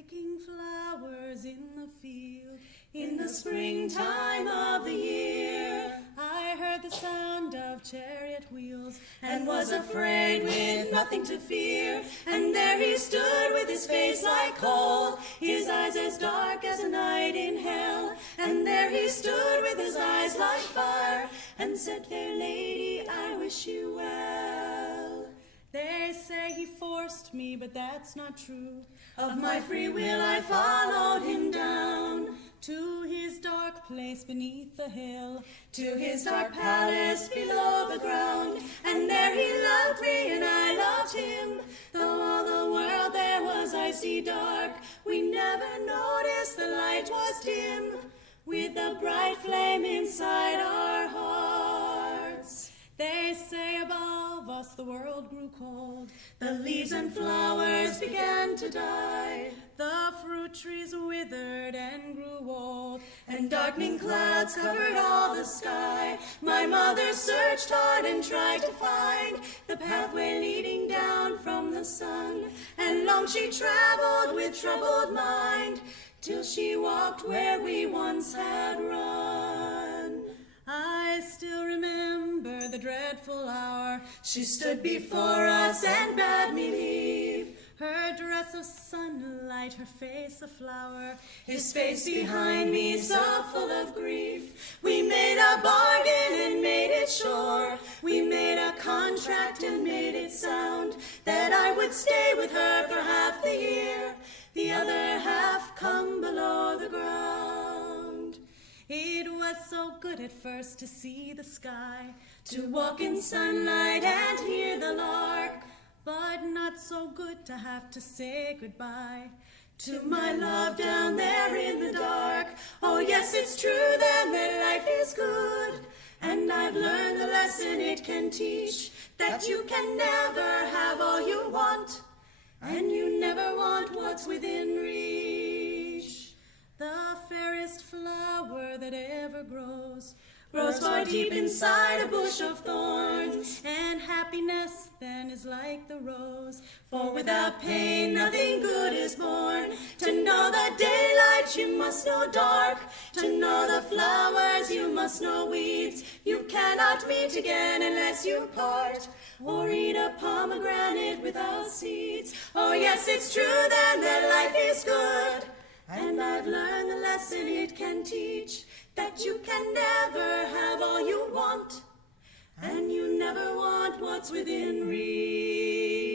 picking flowers in the field. In the springtime of the year, I heard the sound of chariot wheels, and was afraid with nothing to fear. And there he stood with his face like coal, his eyes as dark as a night in hell. And there he stood with his eyes like fire, and said, "Fair lady, I wish you well." They say he forced me, but that's not true. Of my free will I followed him down to his dark place beneath the hill, to his dark palace below the ground. And there he loved me and I loved him, though all the world there was icy dark. We never noticed the light was dim, with a bright flame inside our hearts. They say above us the world grew cold, the leaves and flowers began to die, the fruit trees withered and grew old, and darkening clouds covered all the sky. My mother searched hard and tried to find the pathway leading down from the sun, and long she traveled with troubled mind, till she walked where we once had run. I still remember the dreadful hour she stood before us and bade me leave. Her dress of sunlight, her face a flower, his face behind me so full of grief. We made a bargain and made it sure, we made a contract and made it sound, that I would stay with her for half the year, the other half come below the ground. It was so good at first to see the sky, to walk in sunlight and hear the lark, but not so good to have to say goodbye to my love down there in the dark. Oh yes, it's true then that life is good, and I've learned the lesson it can teach, that you can never have all you want, and you never want what's within reach. The fairest flower that ever grows far deep inside a bush of thorns, and happiness then is like the rose, for without pain nothing good is born. To know the daylight you must know dark, to know the flowers you must know weeds. You cannot meet again unless you part, or eat a pomegranate without seeds. Oh yes, it's true then that life is good, and I've learned the lesson it can teach, that you can never have all you want, and you never want what's within reach.